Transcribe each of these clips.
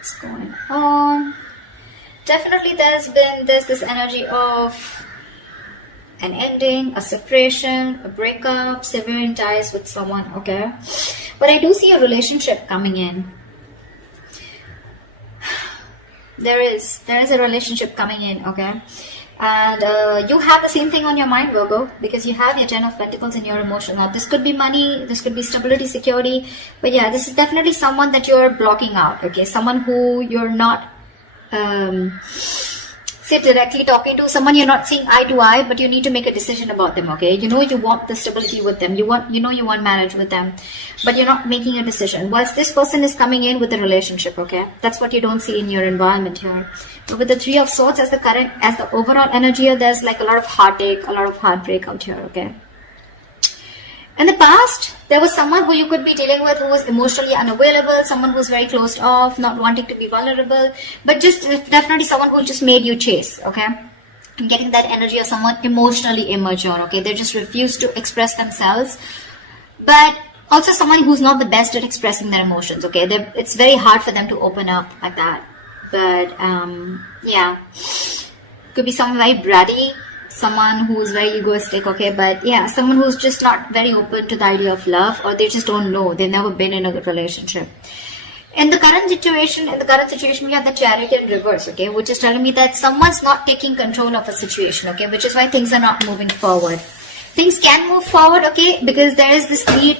What's going on? Definitely there's this energy of an ending, a separation, a breakup, severing ties with someone, okay? But I do see a relationship coming in. There is a relationship coming in, okay? And you have the same thing on your mind, Virgo, because you have your 10 of Pentacles in your emotion. Now, this could be money, this could be stability, security, but yeah, this is definitely someone that you're blocking out, okay? Someone who you're not, say, directly talking to, someone you're not seeing eye to eye, but you need to make a decision about them, okay? You know you want the stability with them, you want marriage with them, but you're not making a decision. Whilst this person is coming in with a relationship, okay? That's what you don't see in your environment here. But with the Three of Swords as the overall energy here, there's like a lot of heartache, a lot of heartbreak out here, okay? In the past, there was someone who you could be dealing with who was emotionally unavailable, someone who's very closed off, not wanting to be vulnerable, but just definitely someone who just made you chase, okay? I'm getting that energy of someone emotionally immature, okay? They just refuse to express themselves, but also someone who's not the best at expressing their emotions, okay? It's very hard for them to open up like that, but yeah, could be someone very bratty, someone who's very egoistic, okay? But yeah, someone who's just not very open to the idea of love, or they just don't know, they've never been in a good relationship. In the current situation, we have the Chariot in reverse, okay, which is telling me that someone's not taking control of a situation, okay, which is why things are not moving forward. Things can move forward, okay, because there is this need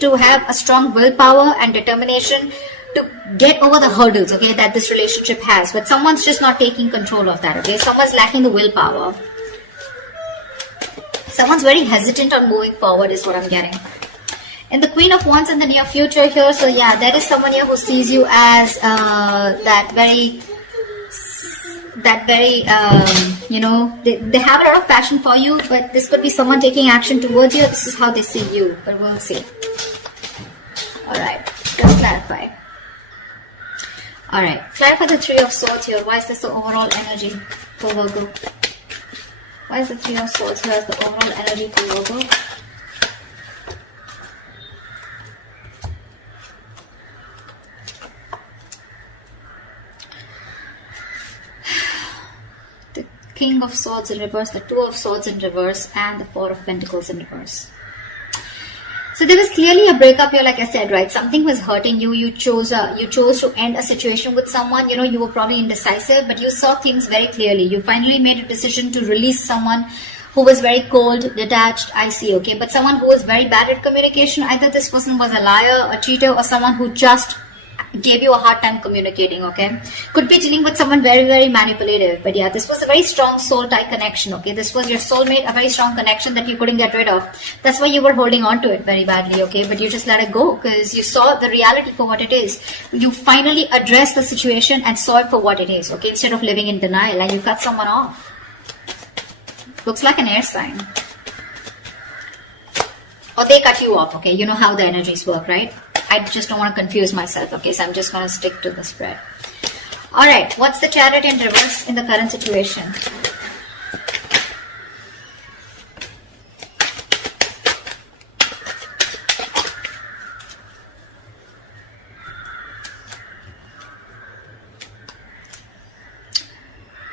to have a strong willpower and determination to get over the hurdles, okay, that this relationship has, but someone's just not taking control of that, okay? Someone's lacking the willpower. Someone's very hesitant on moving forward is what I'm getting. And the Queen of Wands in the near future here, so yeah, there is someone here who sees you as that very, you know, they have a lot of passion for you, but this could be someone taking action towards you. This is how they see you, but we'll see. Alright, let's clarify. Alright, clarify the Three of Swords here. Why is this the overall energy for Virgo? Why is the Three of Swords here as the overall energy for Virgo? The King of Swords in reverse, the Two of Swords in reverse, and the Four of Pentacles in reverse. So there was clearly a breakup here, like I said, right? Something was hurting you. You chose to end a situation with someone. You know, you were probably indecisive, but you saw things very clearly. You finally made a decision to release someone who was very cold, detached, icy, okay? But someone who was very bad at communication. Either this person was a liar, a cheater, or someone who just gave you a hard time communicating, okay? Could be dealing with someone very, very manipulative. But yeah, this was a very strong soul tie connection, okay? This was your soulmate, a very strong connection that you couldn't get rid of. That's why you were holding on to it very badly, okay? But you just let it go because you saw the reality for what it is. You finally addressed the situation and saw it for what it is, okay? Instead of living in denial, and you cut someone off. Looks like an air sign. Or they cut you off, okay? You know how the energies work, right? I just don't want to confuse myself, okay? So I'm just going to stick to the spread. Alright, what's the Chariot in reverse in the current situation?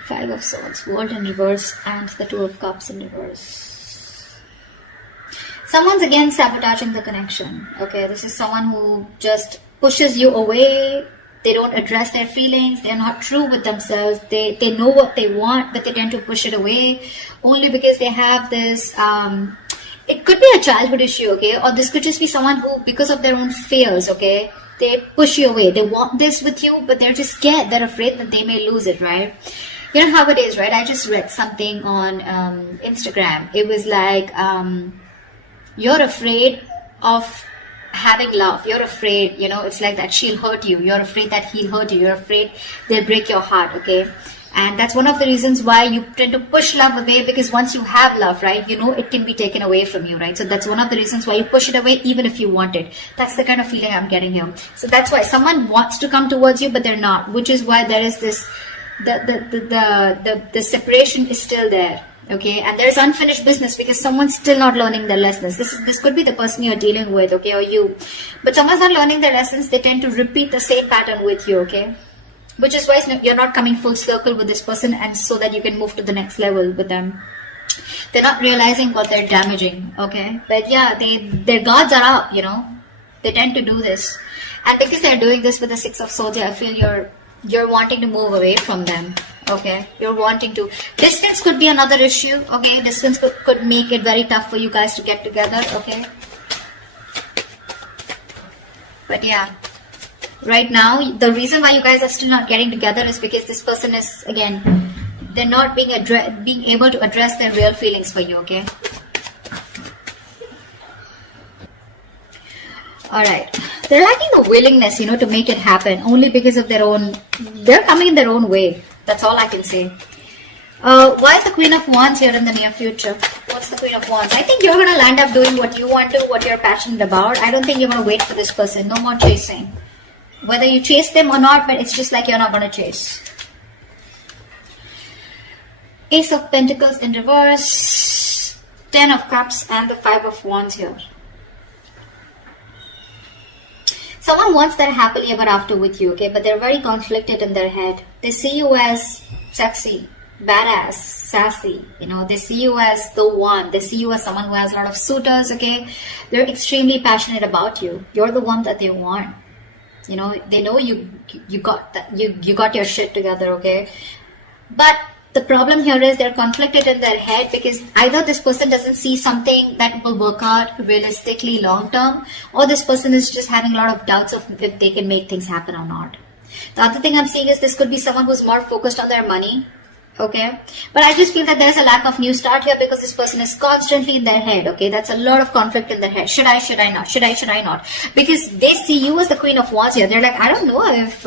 Five of Swords, World in reverse, and the Two of Cups in reverse. Someone's again sabotaging the connection, okay? This is someone who just pushes you away. They don't address their feelings. They're not true with themselves. They know what they want, but they tend to push it away only because they have this, it could be a childhood issue, okay? Or this could just be someone who, because of their own fears, okay? They push you away. They want this with you, but they're just scared. They're afraid that they may lose it, right? You know how it is, right? I just read something on Instagram. It was like, you're afraid of having love. You're afraid, you know, it's like that she'll hurt you. You're afraid that he'll hurt you. You're afraid they'll break your heart, okay? And that's one of the reasons why you tend to push love away, because once you have love, right, you know it can be taken away from you, right? So that's one of the reasons why you push it away even if you want it. That's the kind of feeling I'm getting here. So that's why someone wants to come towards you, but they're not, which is why there is this, the separation is still there. Okay, and there's unfinished business because someone's still not learning their lessons. This could be the person you're dealing with, okay, or you. But someone's not learning their lessons. They tend to repeat the same pattern with you, okay? which is why you're not coming full circle with this person, and so that you can move to the next level with them. They're not realizing what they're damaging, okay? But yeah, their guards are up, you know. They tend to do this. And because they're doing this with the Six of Swords, I feel you're wanting to move away from them, okay? You're wanting to... Distance could be another issue, okay? Distance could make it very tough for you guys to get together, okay? But yeah, right now, the reason why you guys are still not getting together is because this person is, again, they're not being able to address their real feelings for you, okay? Alright. They're lacking the willingness, you know, to make it happen, only because of their own... They're coming in their own way. That's all I can say. Why is the Queen of Wands here in the near future? What's the Queen of Wands? I think you're going to land up doing what you want to, what you're passionate about. I don't think you're going to wait for this person. No more chasing. Whether you chase them or not, but it's just like you're not going to chase. Ace of Pentacles in reverse, 10 of Cups, and the 5 of Wands here. Someone wants their happily ever after with you, okay? But they're very conflicted in their head. They see you as sexy, badass, sassy. You know, they see you as the one. They see you as someone who has a lot of suitors, okay? They're extremely passionate about you. You're the one that they want. You know, they know you got that. You got your shit together, okay? But the problem here is they're conflicted in their head because either this person doesn't see something that will work out realistically long term, or this person is just having a lot of doubts of if they can make things happen or not. The other thing I'm seeing is this could be someone who's more focused on their money, okay? But I just feel that there's a lack of new start here because this person is constantly in their head, okay? That's a lot of conflict in their head. Should I not? Should I not? Because they see you as the Queen of Wands here. They're like, I don't know if,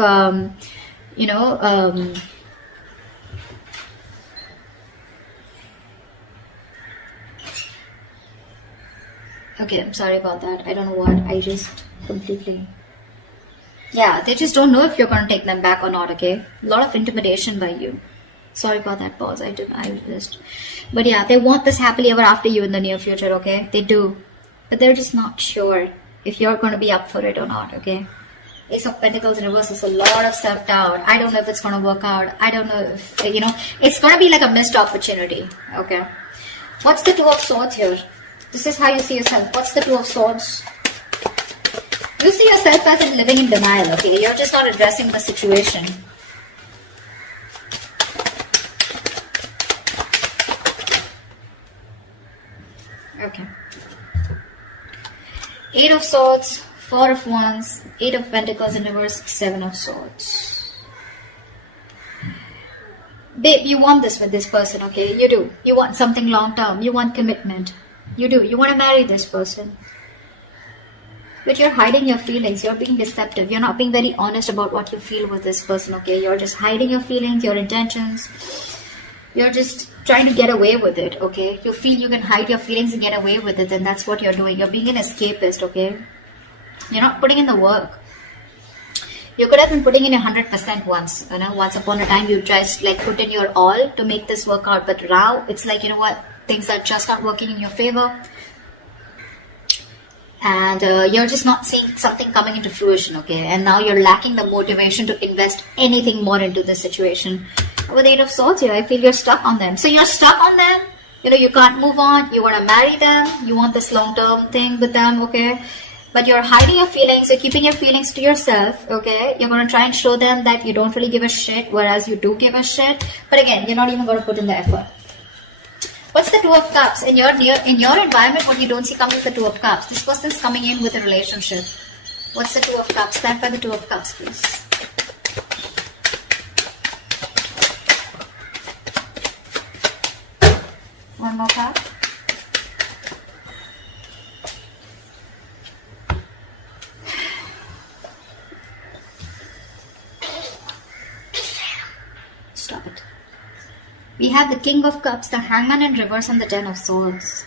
okay, I'm sorry about that. I don't know what. I just completely... Yeah, they just don't know if you're going to take them back or not, okay? A lot of intimidation by you. Sorry about that pause. But yeah, they want this happily ever after you in the near future, okay? They do. But they're just not sure if you're going to be up for it or not, okay? Ace of Pentacles in reverse is a lot of self-doubt. I don't know if it's going to work out. I don't know if, you know, it's going to be like a missed opportunity, okay? What's the Two of Swords here? This is how you see yourself. What's the Two of Swords? You see yourself as in living in denial, okay? You're just not addressing the situation. Okay. 8 of Swords, 4 of Wands, 8 of Pentacles in reverse, 7 of Swords. Babe, you want this with this person, okay? You do. You want something long term. You want commitment. You do. You want to marry this person. But you're hiding your feelings. You're being deceptive. You're not being very honest about what you feel with this person, okay? You're just hiding your feelings, your intentions. You're just trying to get away with it, okay? You feel you can hide your feelings and get away with it, and that's what you're doing. You're being an escapist, okay? You're not putting in the work. You could have been putting in 100% once, you know, once upon a time you just like put in your all to make this work out. But now it's like, you know what, things are just not working in your favor. And you're just not seeing something coming into fruition, okay? And now you're lacking the motivation to invest anything more into this situation. With 8 of Swords here, I feel you're stuck on them. So you're stuck on them. You know, you can't move on. You want to marry them. You want this long-term thing with them, okay? But you're hiding your feelings. You're keeping your feelings to yourself, okay? You're going to try and show them that you don't really give a shit, whereas you do give a shit. But again, you're not even going to put in the effort. What's the Two of Cups? In your environment, what you don't see coming is the Two of Cups. This person's coming in with a relationship. What's the Two of Cups? Stand by the Two of Cups, please. One more card. Stop it. We have the King of Cups, the Hangman in reverse, and the 10 of Swords.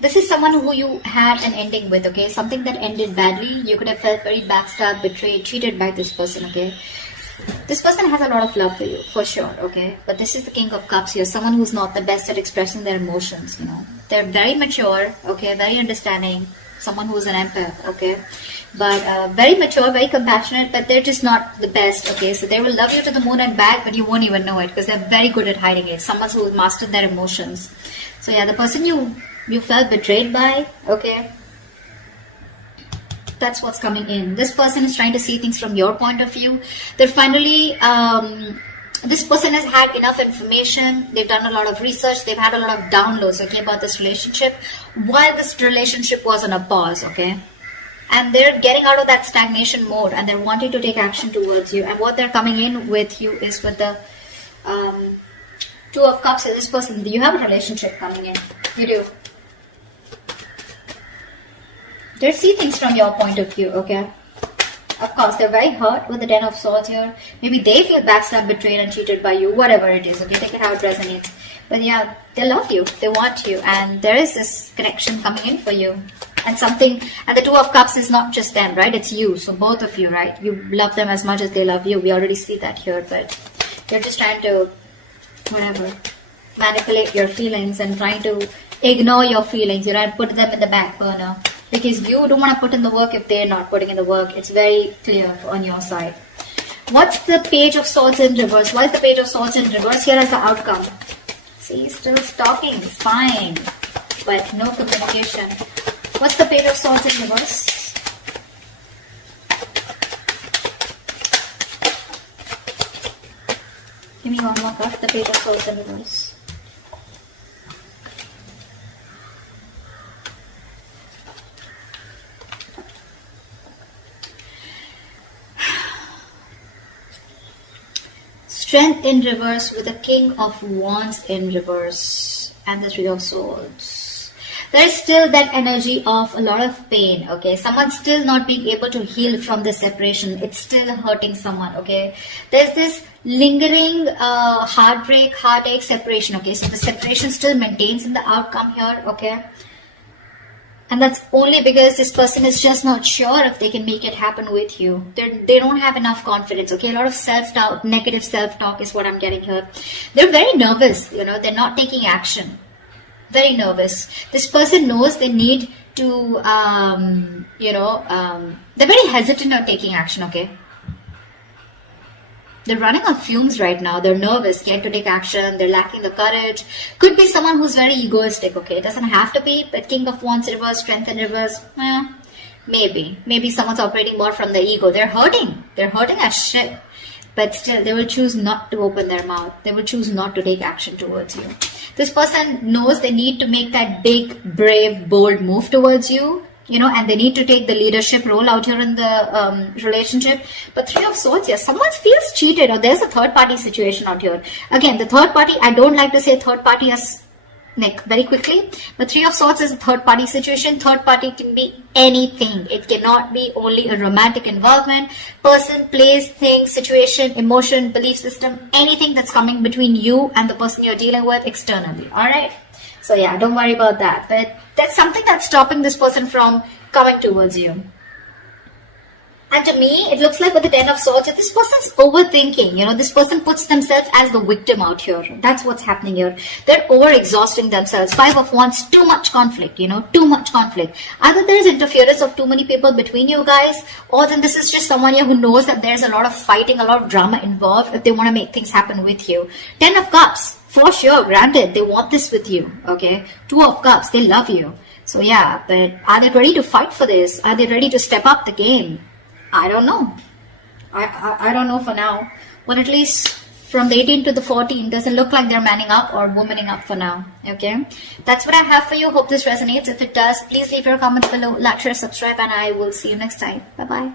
This is someone who you had an ending with, okay? Something that ended badly. You could have felt very backstabbed, betrayed, cheated by this person, okay? This person has a lot of love for you, for sure, okay? But this is the King of Cups here. Someone who's not the best at expressing their emotions, you know? They're very mature, okay? Very understanding. someone who's an empath, okay? But very mature, very compassionate, but they're just not the best, okay? So they will love you to the moon and back, but you won't even know it because they're very good at hiding it. Someone who mastered their emotions. So yeah, the person you felt betrayed by, okay? That's what's coming in. This person is trying to see things from your point of view. They're finally, this person has had enough information. They've done a lot of research. They've had a lot of downloads, okay, about this relationship while this relationship was on a pause, okay? And they're getting out of that stagnation mode and they're wanting to take action towards you. And what they're coming in with you is with the Two of Cups. This person, you have a relationship coming in. You do. They see things from your point of view, okay? Of course, they're very hurt with the Ten of Swords here. Maybe they feel backstabbed, betrayed and cheated by you, whatever it is, okay? Take it how it resonates. But yeah, they love you, they want you, and there is this connection coming in for you. And something, and the Two of Cups is not just them, right? It's you, so both of you, right? You love them as much as they love you. We already see that here, but you're just trying to, whatever, manipulate your feelings and trying to ignore your feelings, you know, and put them in the back burner. Because you don't want to put in the work if they're not putting in the work. It's very clear on your side. What's the Page of Swords in reverse? Why is the Page of Swords in reverse? Here as the outcome. See, still stalking, spying, but no communication. What's the Page of Swords in reverse? Give me one more card. The Page of Swords in reverse. Strength in reverse with the King of Wands in reverse and the Three of Swords. There is still that energy of a lot of pain, okay? Someone's still not being able to heal from the separation. It's still hurting someone, okay? There's this lingering heartbreak, heartache, separation, okay? So the separation still maintains in the outcome here, okay? And that's only because this person is just not sure if they can make it happen with you. They don't have enough confidence, okay? A lot of self-doubt, negative self-talk is what I'm getting here. They're very nervous, you know, they're not taking action. Very nervous. This person knows they need to, they're very hesitant on taking action, okay? They're running on fumes right now. They're nervous, scared to take action. They're lacking the courage. Could be someone who's very egoistic, okay? It doesn't have to be, but King of Wands in reverse, Strength in reverse, maybe. Maybe someone's operating more from the ego. They're hurting. They're hurting as shit. But still, they will choose not to open their mouth. They will choose not to take action towards you. This person knows they need to make that big, brave, bold move towards you. You know, and they need to take the leadership role out here in the relationship. But Three of Swords, yes, someone feels cheated or there's a third party situation out here. Again, the third party, I don't like to say third party as Nick very quickly. But Three of Swords is a third party situation. Third party can be anything. It cannot be only a romantic involvement. Person, place, thing, situation, emotion, belief system, anything that's coming between you and the person you're dealing with externally. Alright? So yeah, don't worry about that. But that's something that's stopping this person from coming towards you. And to me, it looks like with the Ten of Swords, this person's overthinking. You know, this person puts themselves as the victim out here. That's what's happening here. They're over-exhausting themselves. Five of Wands, too much conflict, you know, too much conflict. Either there's interference of too many people between you guys, or then this is just someone here who knows that there's a lot of fighting, a lot of drama involved if they want to make things happen with you. Ten of Cups, for sure, granted, they want this with you, okay? Two of Cups, they love you. So yeah, but are they ready to fight for this? Are they ready to step up the game? I don't know. I don't know for now. Well, at least from the 18 to the 14, doesn't look like they're manning up or womaning up for now. Okay? That's what I have for you. Hope this resonates. If it does, please leave your comments below, like, share, subscribe, and I will see you next time. Bye-bye.